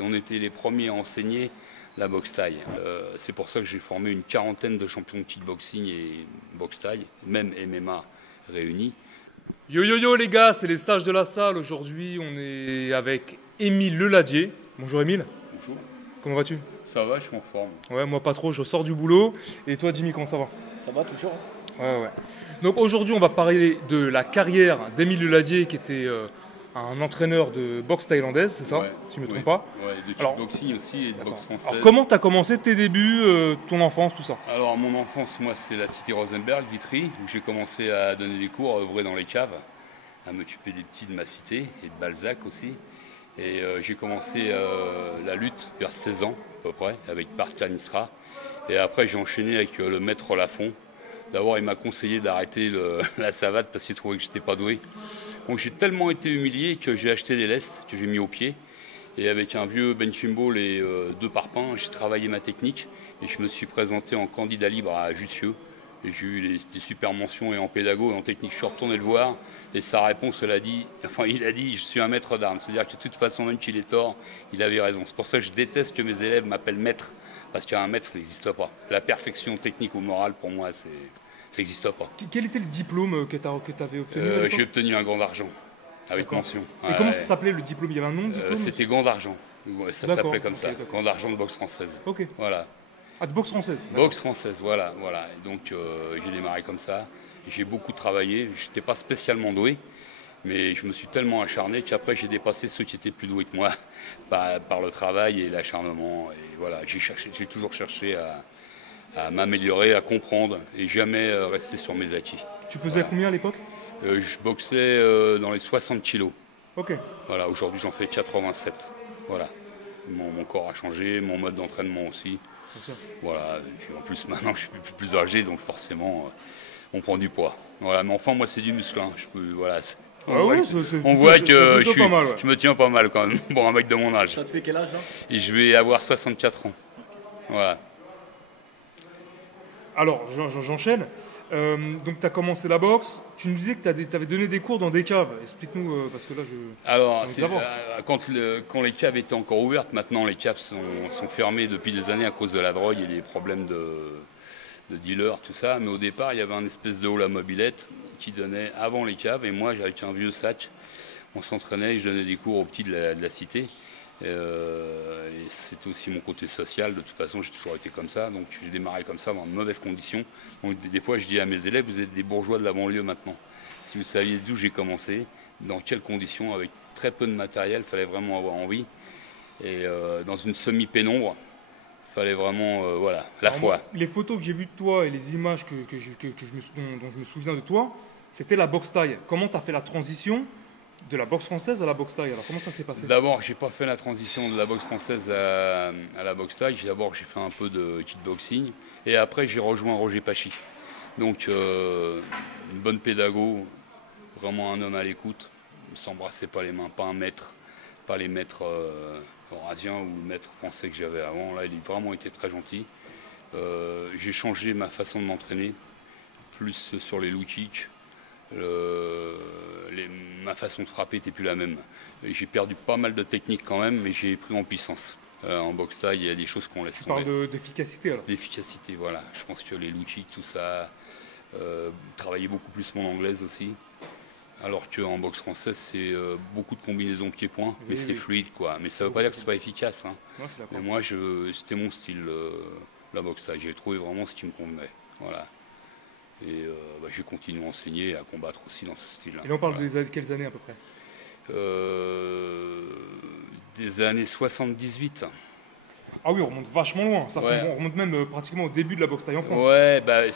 on était les premiers à enseigner la boxe thaï. C'est pour ça que j'ai formé une quarantaine de champions de kickboxing et boxe thaï, même MMA réunis. Yo yo yo les gars, c'est les sages de la salle. Aujourd'hui, on est avec Émile Leladier. Bonjour Émile. Bonjour. Comment vas-tu? Ça va, je suis en forme. Ouais, moi pas trop, je sors du boulot. Et toi Jimmy, comment ça va? Ça va toujours? Ouais, ouais. Donc aujourd'hui, on va parler de la carrière d'Émile Leladier, qui était un entraîneur de boxe thaïlandaise, c'est ça? Ouais, Si je ne me oui. trompe pas. Ouais, de Alors- kickboxing aussi et de boxe française. Alors comment tu as commencé tes débuts, ton enfance, tout ça? Alors, mon enfance, moi, c'est la cité Rosenberg, Vitry, où j'ai commencé à donner des cours, à œuvrer dans les caves, à m'occuper des petits de ma cité et de Balzac aussi. Et j'ai commencé la lutte vers 16 ans, à peu près, avec Bart Canistra. Et après, j'ai enchaîné avec le maître Lafont. D'abord, il m'a conseillé d'arrêter la savate parce qu'il trouvait que j'étais pas doué. Donc, j'ai tellement été humilié que j'ai acheté des lestes que j'ai mis au pied. Et avec un vieux benching ball et 2 parpaings, j'ai travaillé ma technique. Et je me suis présenté en candidat libre à Jussieu. Et j'ai eu des super mentions et en pédago et en technique. Je suis retourné le voir. Et sa réponse, il a dit, je suis un maître d'armes. C'est-à-dire que de toute façon, même s'il est tort, il avait raison. C'est pour ça que je déteste que mes élèves m'appellent maître. Parce qu'un maître n'existe pas. La perfection technique ou morale, pour moi, ça n'existe pas. Quel était le diplôme que tu avais obtenu à l'époque? J'ai obtenu un gant d'argent, avec D'accord. mention. Et comment ça s'appelait le diplôme? Il y avait un nom de diplôme? C'était gant d'argent. Ouais, ça D'accord, s'appelait comme ça, ok, d'accord. gant d'argent de boxe française. Ok. Voilà, Ah, de boxe française. boxe française, voilà. Et donc j'ai démarré comme ça. J'ai beaucoup travaillé. Je n'étais pas spécialement doué, mais je me suis tellement acharné qu'après j'ai dépassé ceux qui étaient plus doués que moi par le travail et l'acharnement. Et voilà, j'ai toujours cherché à m'améliorer, à comprendre et jamais rester sur mes acquis. Tu pesais combien à l'époque? Je boxais dans les 60 kilos. Ok. Voilà, aujourd'hui j'en fais 87. Voilà. Mon corps a changé, mon mode d'entraînement aussi. Bien sûr. Voilà. Et puis en plus maintenant je suis plus âgé, donc forcément on prend du poids. Voilà, mais enfin moi c'est du muscle. Hein. Ah On ouais, voit c'est que plutôt pas mal, ouais. je me tiens pas mal quand même, pour un mec de mon âge. Ça te fait quel âge là? Et je vais avoir 64 ans. Voilà. Alors, j'enchaîne. Donc, tu as commencé la boxe. Tu nous disais que tu avais donné des cours dans des caves. Explique-nous, parce que là, Alors, envie de savoir. quand les caves étaient encore ouvertes, maintenant les caves sont fermées depuis des années à cause de la drogue et des problèmes de dealers, tout ça. Mais au départ, il y avait un espèce de hall à mobilette qui donnait avant les caves. Et moi, avec un vieux sac, on s'entraînait et je donnais des cours aux petits de la cité. Et c'était aussi mon côté social. De toute façon, j'ai toujours été comme ça. Donc, j'ai démarré comme ça dans de mauvaises conditions. Donc, des fois, je dis à mes élèves, vous êtes des bourgeois de la banlieue maintenant. Si vous saviez d'où j'ai commencé, dans quelles conditions, avec très peu de matériel, il fallait vraiment avoir envie. Et dans une semi-pénombre, il fallait vraiment, la Alors, foi. moi, les photos que j'ai vues de toi et les images dont je me souviens de toi, c'était la boxe thaï. Comment tu as fait la transition de la boxe française à la boxe thaï? Alors, comment ça s'est passé? D'abord, j'ai pas fait la transition de la boxe française à la boxe thaï. D'abord, j'ai fait un peu de kickboxing. Et après, j'ai rejoint Roger Pachy. Donc, une bonne pédago, vraiment un homme à l'écoute. Il ne s'embrassait pas les mains, pas un maître, pas les maîtres eurasiens ou le maître français que j'avais avant. Là, il a vraiment été très gentil. J'ai changé ma façon de m'entraîner, plus sur les low kicks. Ma façon de frapper n'était plus la même. J'ai perdu pas mal de technique quand même, mais j'ai pris en puissance. En boxe thaï, il y a des choses qu'on laisse Tu tomber. parles d'efficacité alors? L'efficacité, voilà. Je pense que les low kicks, tout ça, travailler beaucoup plus mon anglaise aussi. Alors qu'en boxe française, c'est beaucoup de combinaisons pied-point, mais c'est fluide, quoi. Mais ça ne veut pas dire que c'est pas efficace. Hein. Moi, je suis d'accord. Mais moi, c'était mon style, la boxe thaï. J'ai trouvé vraiment ce qui me convenait. Voilà. Et j'ai continué à enseigner et à combattre aussi dans ce style-là. Et là, on parle Voilà. de quelles années à peu près? Des années 78. Ah oui, on remonte vachement loin. Ça Ouais. on remonte même pratiquement au début de la boxe thaï en France. Ouais, de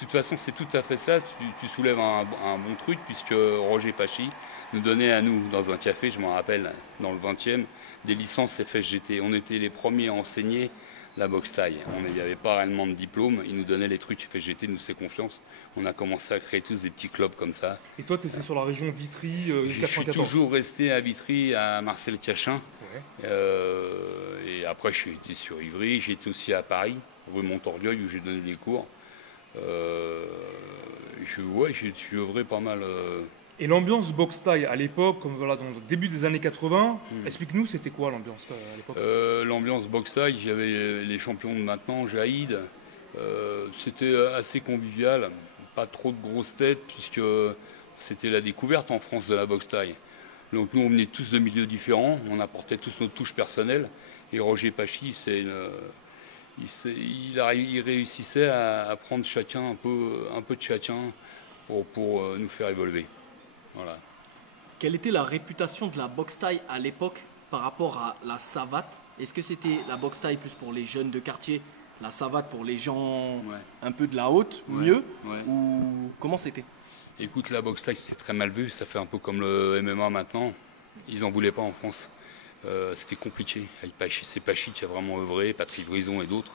toute façon, c'est tout à fait ça. Tu soulèves un bon truc, puisque Roger Pachy nous donnait à nous, dans un café, je m'en rappelle, dans le 20e, des licences FSGT. On était les premiers à enseigner la boxe thaï. Il n'y avait pas réellement de diplôme. Il nous donnait les trucs FSGT, nous faisait confiance. On a commencé à créer tous des petits clubs comme ça. Et toi, tu étais sur la région Vitry, Je suis 94. toujours resté à Vitry, à Marcel Cachin. Ouais. Et après, j'ai été sur Ivry. J'ai été aussi à Paris, rue Montorgueil, où j'ai donné des cours. J'ai œuvré pas mal Et l'ambiance boxe thaï à l'époque, comme voilà, dans le début des années 80, explique-nous, c'était quoi l'ambiance à l'époque? L'ambiance boxe thaï, j'avais les champions de maintenant, Jaïd. C'était assez convivial, pas trop de grosses têtes, puisque c'était la découverte en France de la boxe thaï. Donc nous, on venait tous de milieux différents, on apportait tous notre touche personnelle. Et Roger Pachy, il réussissait à prendre chacun un peu de chacun pour nous faire évoluer. Voilà. Quelle était la réputation de la boxe thaï à l'époque par rapport à la savate? Est-ce que c'était la boxe thaï plus pour les jeunes de quartier, la savate pour les gens un peu de la haute, mieux? Ou comment c'était? Écoute, la boxe thaï, c'est très mal vu. Ça fait un peu comme le MMA maintenant. Ils n'en voulaient pas en France. C'était compliqué. C'est Pachy qui a vraiment œuvré, Patrick Brison et d'autres.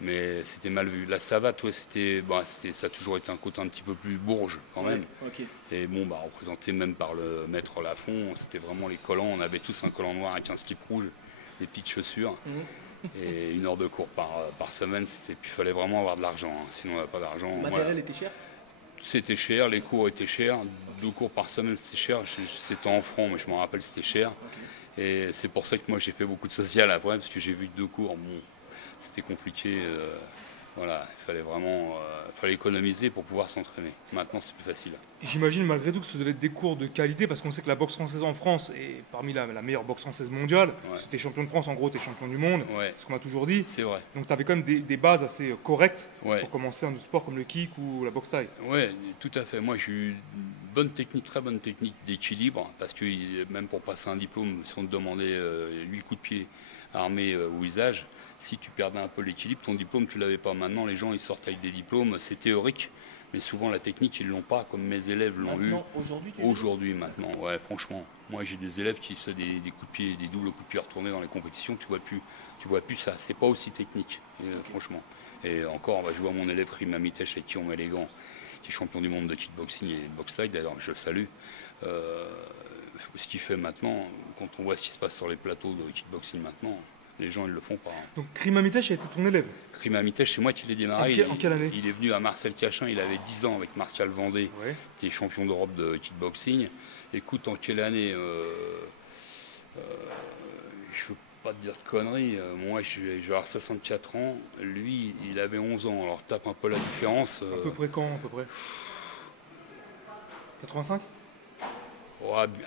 Mais c'était mal vu. La savate, ça a toujours été un côté un petit peu plus bourge quand même. Ok. Et bon, représenté même par le maître Lafont, c'était vraiment les collants. On avait tous un collant noir avec un slip rouge, des petites chaussures. Et 1 heure de cours par semaine. Puis il fallait vraiment avoir de l'argent. Hein. Sinon, on n'avait pas d'argent. Le matériel était cher? C'était cher, les cours étaient chers. 2 cours par semaine, c'était cher. C'était en francs, mais je me rappelle, c'était cher. Okay. Et c'est pour ça que moi, j'ai fait beaucoup de social après, parce que j'ai vu 2 cours. Bon, c'était compliqué. Voilà, il fallait vraiment économiser pour pouvoir s'entraîner. Maintenant, c'est plus facile. J'imagine malgré tout que ce devait être des cours de qualité, parce qu'on sait que la boxe française en France est parmi la meilleure boxe française mondiale. Ouais. Si tu es champion de France, en gros, tu es champion du monde. Ouais. C'est ce qu'on m'a toujours dit. C'est vrai. Donc tu avais quand même des bases assez correctes Ouais. pour commencer un sport comme le kick ou la boxe thaï. Oui, tout à fait. Moi, j'ai eu une bonne technique, très bonne technique d'équilibre, parce que même pour passer un diplôme, si on te demandait 8 coups de pied armés au visage, si tu perdais un peu l'équilibre, ton diplôme, tu ne l'avais pas. Maintenant, les gens, ils sortent avec des diplômes, c'est théorique, mais souvent la technique, ils ne l'ont pas, comme mes élèves l'ont eu. Aujourd'hui, maintenant, ouais, franchement. Moi, j'ai des élèves qui font des coups de pied, des doubles coups de pied retournés dans les compétitions, tu vois plus ça. C'est pas aussi technique, franchement. Et encore, je vois mon élève Rima Mitesh, avec qui on met les gants, qui est champion du monde de kickboxing et de boxe thaï, d'ailleurs, je le salue. Ce qu'il fait maintenant, quand on voit ce qui se passe sur les plateaux de kickboxing maintenant, les gens, ils le font pas. Hein. Donc Rima Mitesh a été ton élève? Rima Mitesh, c'est moi qui l'ai démarré. En quelle année? Il est venu à Marcel Cachin, il avait 10 ans avec Martial Vendée, qui est champion d'Europe de kickboxing. Écoute, en quelle année je ne veux pas te dire de conneries. Moi, je vais avoir 64 ans. Lui, il avait 11 ans. Alors, tape un peu la différence. À peu près quand, à peu près? 85?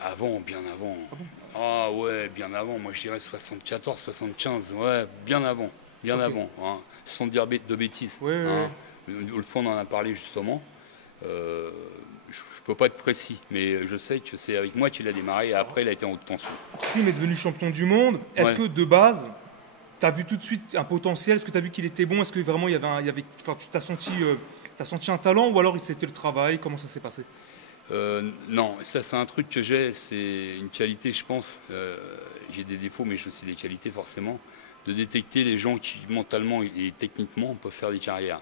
Avant, bien avant. Ah bon? Ah ouais, bien avant. Moi, je dirais 74, 75. Ouais, bien avant. Bien avant. Hein. Sans dire de bêtises. Hein. Le fond, on en a parlé justement. Je ne peux pas être précis, mais je sais que c'est avec moi qu'il a démarré et après, il a été en haute tension. Krim est devenu champion du monde. Est-ce que de base, tu as vu tout de suite un potentiel? Est-ce que tu as vu qu'il était bon? Est-ce que vraiment tu as senti un talent ou alors c'était le travail? Comment ça s'est passé? Non, ça c'est un truc que j'ai, c'est une qualité je pense, j'ai des défauts mais j'ai aussi des qualités forcément, de détecter les gens qui mentalement et techniquement peuvent faire des carrières.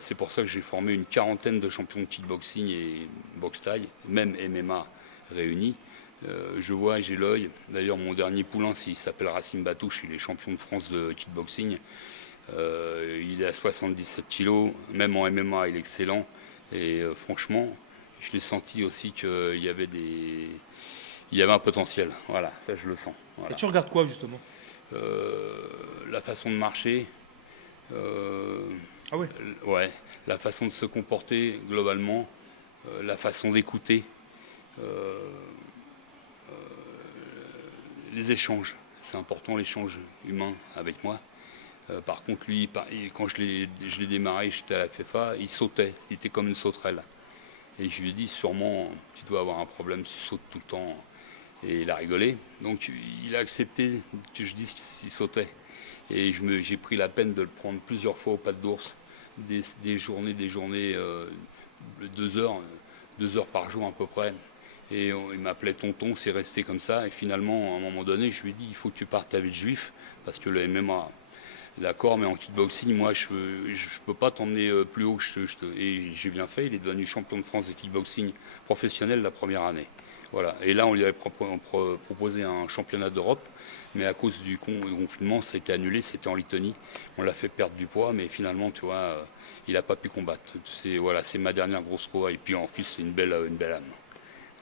C'est pour ça que j'ai formé une 40aine de champions de kickboxing et boxe thaï, même MMA réunis. Je vois, j'ai l'œil. D'ailleurs mon dernier poulain, il s'appelle Racine Batouche, il est champion de France de kickboxing. Il est à 77 kg, même en MMA il est excellent et franchement, je l'ai senti aussi qu'il y avait un potentiel. Voilà, ça je le sens. Voilà. Et tu regardes quoi justement? La façon de marcher. Ah ouais. Ouais, la façon de se comporter globalement, la façon d'écouter, les échanges. C'est important l'échange humain avec moi. Par contre, lui, quand je l'ai démarré, j'étais à la FEFA, il sautait, il était comme une sauterelle. Et je lui ai dit, sûrement, tu dois avoir un problème, tu sautes tout le temps. Et il a rigolé. Donc il a accepté que je dise qu'il sautait. Et j'ai pris la peine de le prendre plusieurs fois au pas d'ours, des journées, 2 heures par jour à peu près. Et il m'appelait tonton, c'est resté comme ça. Et finalement, à un moment donné, je lui ai dit, il faut que tu partes avec juif, parce que le MMA, d'accord, mais en kickboxing, moi, je peux pas t'emmener plus haut. Et j'ai bien fait, il est devenu champion de France de kickboxing professionnel la première année. Voilà. Et là, on lui avait proposé un championnat d'Europe, mais à cause du confinement, ça a été annulé, c'était en Lettonie. On l'a fait perdre du poids, mais finalement, tu vois, il n'a pas pu combattre. C'est ma dernière grosse proie. Et puis en plus, c'est une belle âme.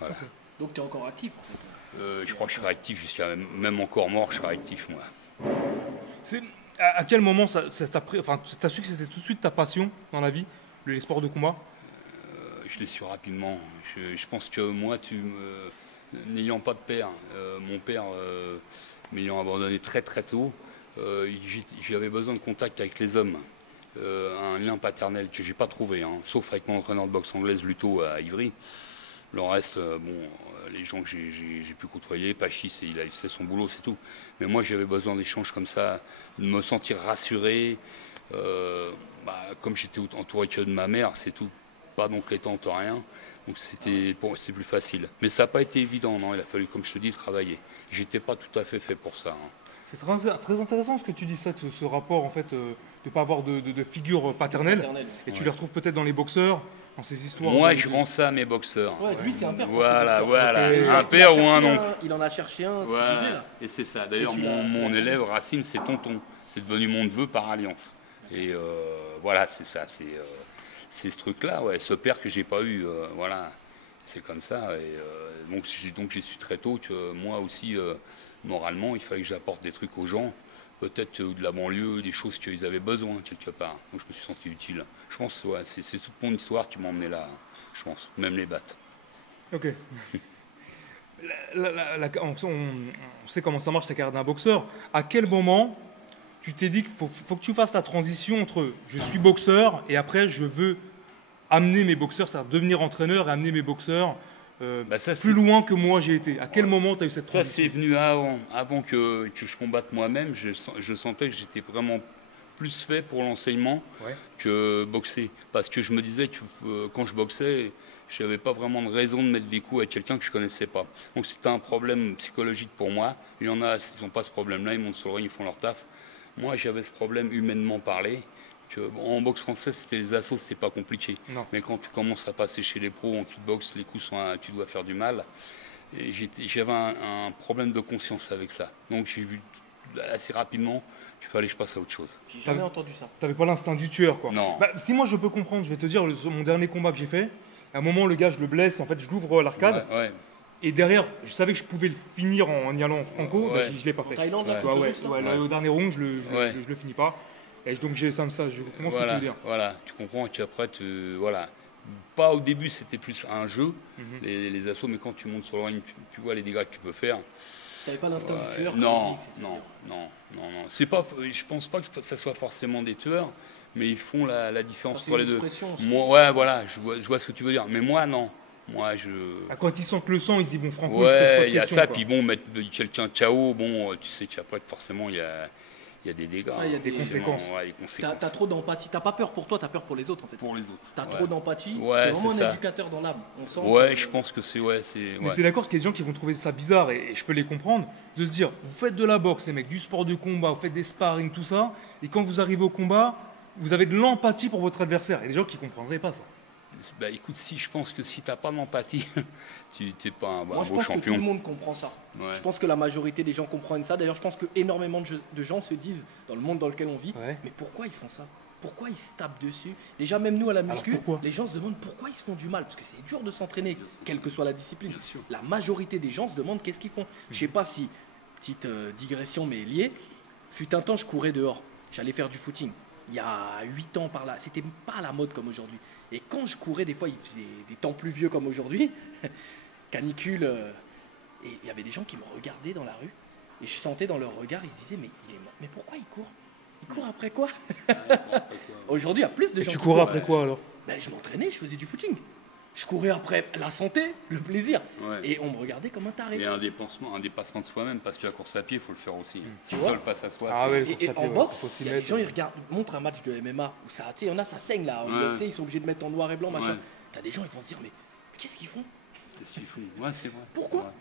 Voilà. Donc tu es encore actif en fait. Je crois que je serai actif jusqu'à même encore mort, je serai actif moi. À quel moment ça t'a pris, enfin, t'as su que c'était tout de suite ta passion dans la vie, les sports de combat? Je l'ai su rapidement. Je pense que moi, n'ayant pas de père, mon père m'ayant abandonné très très tôt, j'avais besoin de contact avec les hommes. Un lien paternel que j'ai pas trouvé, hein, sauf avec mon entraîneur de boxe anglaise Luto à Ivry. Le reste, les gens que j'ai pu côtoyer, Pachis, il a fait son boulot, c'est tout. Mais moi, j'avais besoin d'échanges comme ça, de me sentir rassuré. Comme j'étais entouré que de ma mère, c'est tout, pas donc les tantes, rien. Donc c'était plus facile. Mais ça n'a pas été évident, non. Il a fallu, comme je te dis, travailler. J'étais pas tout à fait pour ça. Hein. C'est très intéressant ce que tu dis, ça, que ce rapport en fait de ne pas avoir de figure paternelle. Et tu les retrouves peut-être dans les boxeurs, dans ces histoires. Moi, je rends ça à mes boxeurs. Ouais, lui, c'est un père. Voilà. Okay. Un père ou un oncle. Il en a cherché un, voilà. Disait, là. Et c'est ça. D'ailleurs, mon élève, Racine, c'est tonton. C'est devenu mon neveu par alliance. Et voilà, c'est ça. C'est ce truc-là, ouais. Ce père que j'ai pas eu, voilà. C'est comme ça. Et donc j'ai su très tôt que moi aussi, moralement, il fallait que j'apporte des trucs aux gens. Peut-être de la banlieue, des choses qu'ils avaient besoin quelque part. Donc je me suis senti utile. Je pense que c'est toute mon histoire qui m'a emmené là, je pense, même les battes. Ok. On sait comment ça marche la carrière d'un boxeur. À quel moment tu t'es dit qu'il faut que tu fasses la transition entre je suis boxeur et après je veux amener mes boxeurs, c'est-à-dire devenir entraîneur et amener mes boxeurs plus loin que moi j'ai été. À quel moment tu as eu cette transition? Ça c'est venu avant que je combatte moi-même. Je sentais que j'étais vraiment plus fait pour l'enseignement que boxer. Parce que je me disais que quand je boxais, je n'avais pas vraiment de raison de mettre des coups à quelqu'un que je ne connaissais pas. Donc c'était un problème psychologique pour moi. Il y en a, ils n'ont pas ce problème-là, ils montent sur le ring, ils font leur taf. Moi j'avais ce problème humainement parlé. En boxe française, c'était les assauts, c'était pas compliqué. Non. Mais quand tu commences à passer chez les pros en kickbox, les coups tu dois faire du mal. Et j'avais un problème de conscience avec ça. Donc j'ai vu assez rapidement qu'il fallait que je passe à autre chose. J'ai jamais entendu ça. T'avais pas l'instinct du tueur, quoi. Non. Si moi je peux comprendre, je vais te dire, mon dernier combat que j'ai fait, à un moment le gars je le blesse, en fait je l'ouvre à l'arcade. Ouais. Et derrière, je savais que je pouvais le finir en y allant en franco, mais je ne l'ai pas fait. En Thaïlande, là, au dernier round, je le finis pas. Et donc j'ai ça, je comprends ce que tu veux dire. Voilà, tu comprends qu'après, voilà. Pas au début, c'était plus un jeu, les assauts, mais quand tu montes sur le ring, tu vois les dégâts que tu peux faire. Tu n'avais pas l'instinct du tueur? Non. C'est pas, je pense pas que ça soit forcément des tueurs, mais ils font la différence entre les deux. Moi, voilà, je vois ce que tu veux dire. Mais moi, non. Moi, quand ils sentent le sang, ils y vont franco. Ouais, il y a ça, puis bon, mettre quelqu'un KO, bon, tu sais qu'après, forcément, il y a des dégâts. Il y a des conséquences. T'as trop d'empathie. T'as pas peur pour toi, t'as peur pour les autres en fait. Pour les autres. T'as trop d'empathie. Ouais, t'es vraiment un éducateur dans l'âme. On sent je pense que c'est. Mais t'es d'accord qu'il y a des gens qui vont trouver ça bizarre, et je peux les comprendre, de se dire, vous faites de la boxe, les mecs, du sport de combat, vous faites des sparring, tout ça, et quand vous arrivez au combat, vous avez de l'empathie pour votre adversaire. Il y a des gens qui ne comprendraient pas ça. Écoute, je pense que si tu n'as pas d'empathie, tu n'es pas un beau champion. Moi, je pense que tout le monde comprend ça. Je pense que la majorité des gens comprennent ça. D'ailleurs, je pense qu'énormément de gens se disent, dans le monde dans lequel on vit, mais pourquoi ils font ça? Pourquoi ils se tapent dessus? Déjà, même nous à la muscu, les gens se demandent pourquoi ils se font du mal. Parce que c'est dur de s'entraîner, quelle que soit la discipline. La majorité des gens se demandent qu'est-ce qu'ils font. Je ne sais pas si, petite digression, mais liée, fut un temps, je courais dehors. J'allais faire du footing. Il y a 8 ans par là. C'était pas à la mode comme aujourd'hui. Et quand je courais, des fois, il faisait des temps pluvieux comme aujourd'hui, canicule, et il y avait des gens qui me regardaient dans la rue, et je sentais dans leur regard, ils se disaient, mais il est mort. Mais pourquoi il court? Il court après quoi? Aujourd'hui, il y a plus de gens. Et tu courais après quoi alors? Je m'entraînais, je faisais du footing. Je courais après la santé, le plaisir. Et on me regardait comme un taré. Et un dépassement de soi-même, parce que la course à pied, il faut le faire aussi. Tu seul face à soi. Et en boxe, il y a des gens, ils montrent un match de MMA où ça, il y en a, ça saigne là. En UFC, ils sont obligés de mettre en noir et blanc, machin. T'as des gens, ils vont se dire, mais qu'est-ce qu'ils font? Qu'est-ce qu'ils font? Ouais, c'est vrai. Pourquoi?